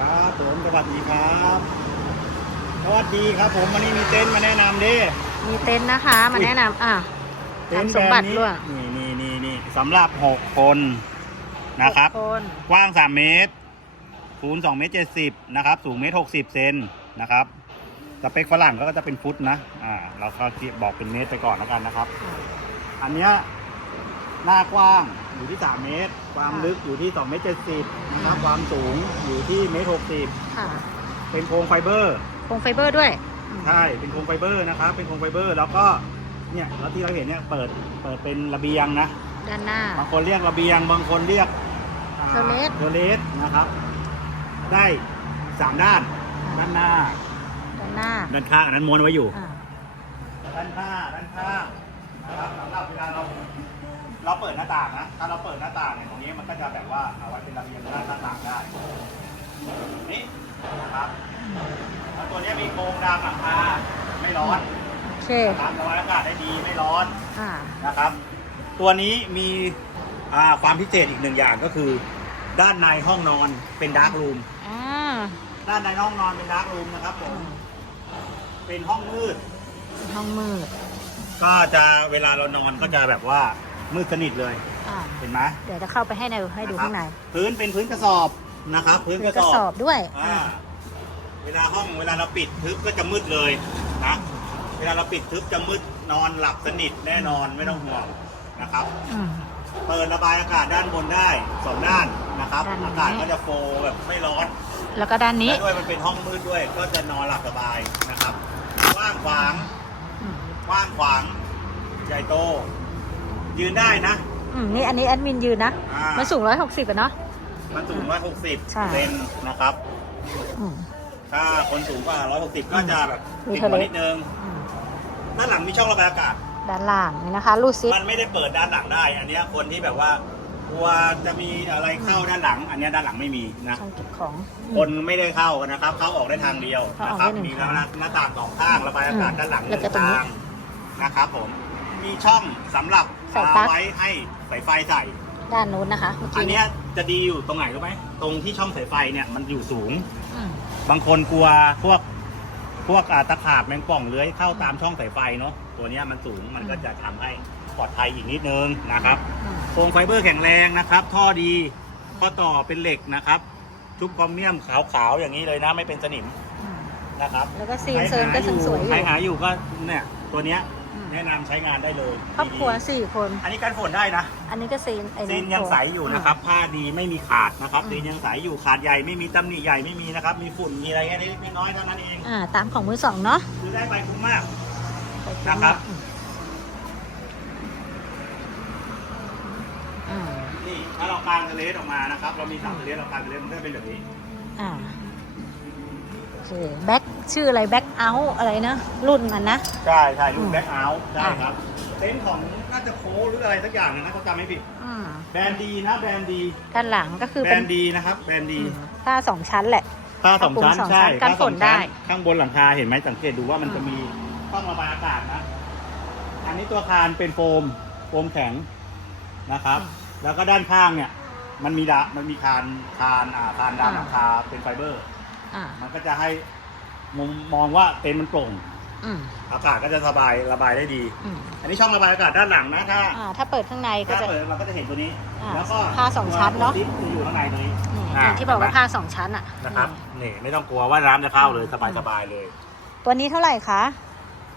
ครับผมสวัสดีครับสวัสดีครับผมวันนี้มีเต็นท์มาแนะนำดิมีเต็นท์นะคะ มาแนะนำอะเต็นท์ทำสมบัติแบรนด์ด้วยนี่นี่นี่นี่สำหรับหกคนนะครับหกคนกว้าง3เมตรคูณ2เมตร70นะครับ สูงเมตร60เซนนะครับสเปคฝรั่งก็จะเป็นฟุตนะอ่าเราเขาบอกเป็นเมตรไปก่อนแล้วกันนะครับ อันเนี้ย หน้ากว้างอยู่ที่ 3 เมตร ความลึกอยู่ที่2เมตร70นะครับ ความสูงอยู่ที่เมตร60ค่ะเป็นโครงไฟเบอร์โครงไฟเบอร์ด้วย ใช่เป็นโครงไฟเบอร์นะครับ เป็นโครงไฟเบอร์ แล้วก็เนี่ยแล้วที่เราเห็นเนี่ยเปิดเปิดเป็นระเบียงนะ ด้านหน้า บางคนเรียกระเบียง บางคนเรียกอ่าเทอร์เลสเทอร์เลสนะครับ ได้สามด้าน ด้านหน้า ด้านหน้า ด้านข้างอันนั้นม้วนไว้อยู่อ่าด้านข้างด้านข้างนะครับสำหรับเวลาเรา เราเปิดหน้าต่างนะ ถ้าเราเปิดหน้าต่างเนี่ยตรงนี้มันก็จะแบบว่าเอาไว้เป็นระเบียงด้านหน้าต่างได้ นี่นะครับแล้วตัวนี้มีโครงดามหลังคาไม่ร้อนโอเคทำระบายอากาศได้ดีไม่ร้อนอ่า นะครับ ตัวนี้มีอ่าความพิเศษอีกหนึ่งอย่างก็คือ ด้านในห้องนอนเป็นดาร์กรูม อ่า ด้านในห้องนอนเป็นดาร์กรูมนะครับผม เป็นห้องมืด ห้องมืด ก็จะเวลาเรานอนก็จะแบบว่า มืดสนิทเลยอ่าเห็นไหมเดี๋ยวจะเข้าไปให้ในให้ดูนะครับข้างในพื้นเป็นพื้นกระสอบนะครับ พื้นมีกระกระสสออบบด้วยอ่าเวลาห้องเวลาเราปิดทึบก็จะมืดเลยนะเวลาเราปิดทึบจะมืดนอนหลับสนิทแน่นอนไม่ต้องห่วงนะครับ อืม เปิดระบายอากาศด้านบนได้สองด้านนะครับ ด้านนี้อากาศก็จะโฟลว์แบบไม่ร้อนแล้วก็ด้านนี้และด้วยมันเป็นห้องมืดด้วย ก็จะนอนหลับสบายนะครับกว้างขวางอืมกว้างขวางใหญ่โต ยืนได้นะ อืมนี่อันนี้แอดมินยืนนะ อ่ามันสูงร้อยหกสิบอะเนาะ มันสูง160ใช่เซนนะครับ อืม ถ้าคนสูงกว่า 160 ก็จะแบบมีติดทะกว่าเลนิดนึง อืมด้านหลังมีช่องระบายอากาศ ด้านล่างนี่นะคะรูดซิปมันไม่ได้เปิดด้านหลังได้ อันเนี้ยคนที่แบบว่ากลัวจะมีอะไรเข้าด้านหลัง อันเนี้ยด้านหลังไม่มีนะ ช่องเก็บของอืม คนไม่ได้เข้านะครับ เข้าออกได้ทางเดียวเข้าอนะอกครับได้หนึ่งมีทางหน้าต่างสองข้างระบายอากาศอืมด้านหลังหแล้วนึ่ก็งตรงนี้ ทางนะครับผม มีช่องสำหรับใส่ปลั๊ก เอาไว้ให้สายไฟใส่ ด้านนู้นนะคะเมื่ออักี้นเนี้ยจะดีอยู่ตรงไหนรู้ไหมตรงที่ช่องสายไฟเนี่ยมันอยู่สูง อืมบางคนกลัวพวกพวกอ่าตะขาบแมงป่องเลื้อยเข้าตามช่องสายไฟเนาะตัวเนี้ยมันสูงมันก็จะทำให้ปลอดภัยอีกนิดนึงนะครับอืมโครงไฟเบอร์แข็งแรงนะครับ ท่อดีข้อต่อเป็นเหล็กนะครับทุบคอมเมียมขาวๆอย่างนี้เลยนะไม่เป็นสนิมอืมนะครับ แล้วก็ซีนเซิร์นก็สวยๆอใครยู่ หาอยู่ก็เนี่ยตัวเนี้ยอืม แนะนำใช้งานได้เลยครอบครัวดีสี่คนๆอันนี้กันฝนได้นะอันนี้ก็ซีนไอ้ซีนยังใสอยู่นะครับ ผ้าดีไม่มีขาดนะครับซีนยังใสอยู่ขาดใหญ่ไม่มีตำหนิใหญ่ไม่มีนะครับ มีฝุ่นมีอะไรแค่นี้นิดน้อยเท่านั้นเองอ่าตามของมือสองเนาะคือได้ไปคุ้มมาก นะครับอืมอ่านี่ถ้าเรากางทะเลสออกมานะครับ เรามีสามทะเลสเรากางทะเลมันก็จะเป็นแบบนี้ อ่าโอ เคแบ็คชื่ออะไรแบ็คเอาอะไรนะ รุ่นมันนะ ใช่ใช่รุ่อืนมแบ็คเอาท์ใช่อะครับ เต็นท์ของน่าจะโค้หรืออะไรสักอย่างนะถ้าจำไม่ผิดอืมแบรนด์ดีนะแบรนด์ดีด้านหลังก็คือแบรเป็นนด์ดีนะครับแบรนด์ดีอืมผ้าสองชั้นแหละ ผ้าสองชั้นผ้าปูสองใช่ชั้นกันผ้าสองฝนได้ข้างบนหลังคาเห็นไหมสังเกตดูว่ามันอืมจะมีช่องระบายอากาศนะ อันนี้ตัวคานเป็นโฟมโฟมแข็งนะครับ แล้วก็ด้านข้างเนี่ย มันมีดามันมีคานคานอ่าคานดามหลังคาเป็นไฟเบอร์ อ่ามันก็จะให้มุมมองว่าเต็นท์มันโปร่ง อืมอากาศก็จะสบายระบายได้ดี อืมอันนี้ช่องระบายอากาศด้านหลังนะถ้าอ่า ถ้าเปิดข้างในก็ถ้าจะ เปิดเราก็จะเห็นตัวนี้ อ่าแล้วก็ผ้าสองชั้นเนอะ ตัวที่อยู่ข้างในตัวนี้ นี่อ่า อย่างที่บอกว่าผ้าสองชั้นอะนะครับอืมนี่ไม่ต้องกลัวว่าน้ำจะเข้าเลยสบายสบายๆเลย ตัวนี้เท่าไหร่คะ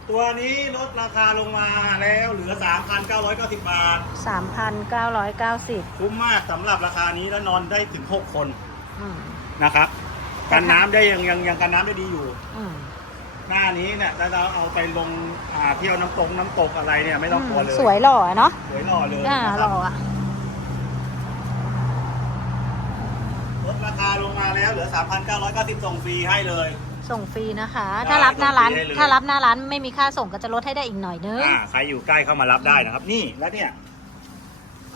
ตัวนี้ลดราคาลงมาแล้วเหลือ 3,990 บาท 3,990 คุ้มมากสำหรับราคานี้แล้วนอนได้ถึง 6 คนอืมนะครับ กันน้ำได้ยังยังยังกันน้ำได้ดีอยู่ อืมหน้านี้เนี่ยถ้าเราเอาไปลงอ่าเที่ยวน้ำตกน้ำตกอะไรเนี่ยไม่ต้องกลัวเลยสวยหล่ออะเนาะสวยหล่อเลยอ่านะคหรับล่ออะลดราคาลงมาแล้วเหลือ 3,990ส่งฟรีให้เลย ส่งฟรีนะคะ ได้ถ้ารับหน้าร้านส่งฟรีได้เลย ถ้ารับหน้าร้านไม่มีค่าส่งก็จะลดให้ได้อีกหน่อยนึงอ่าใครอยู่ใกล้เข้ามารับได้นะครับ นี่แล้วเนี่ย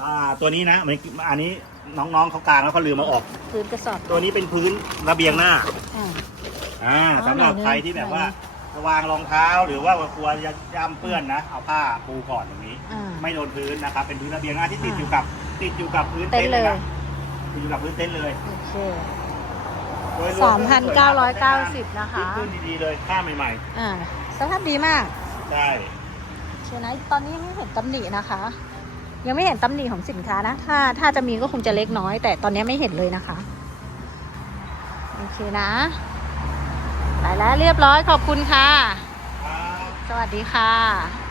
อ่าตัวนี้นะมันอันนี้ น้องๆเขากลางแล้วเขาลืมมาออก พื้นกระสอบตัวนี้เป็นพื้นระเบียงหน้า อ่า อ่าอ๋อสำหรับไหนเนี่ยใครที่แบบว่าไหนจะวางรองเท้าหรือว่ากลัวจะย่ำเปื้อนนะ เอาผ้าปูก่อนอย่างนี้ อ่า ไม่โดนพื้นนะครับ เป็นพื้นระเบียงหน้าที่ติดอ่าอยู่กับ ติดอยู่กับพื้นเต็เต็นนท์ท์เลยเลยนะติดอยู่กับพื้นเต็นท์เลยโอเค โดยรสวอมงพันเก้าร้อยเก้าสิบนะคะขึ้นดีๆเลยค่าใหม่อ่าสภาพดีมาก ๆใช่เชียร์นะ ตอนนี้ยังไม่เห็นตำหนินะคะ ยังไม่เห็นตำหนิของสินค้านะ ถ้าถ้าจะมีก็คงจะเล็กน้อย แต่ตอนนี้ไม่เห็นเลยนะคะ โอเคนะไปแล้วเรียบร้อยขอบคุณค่ะครับสวัสดีค่ะ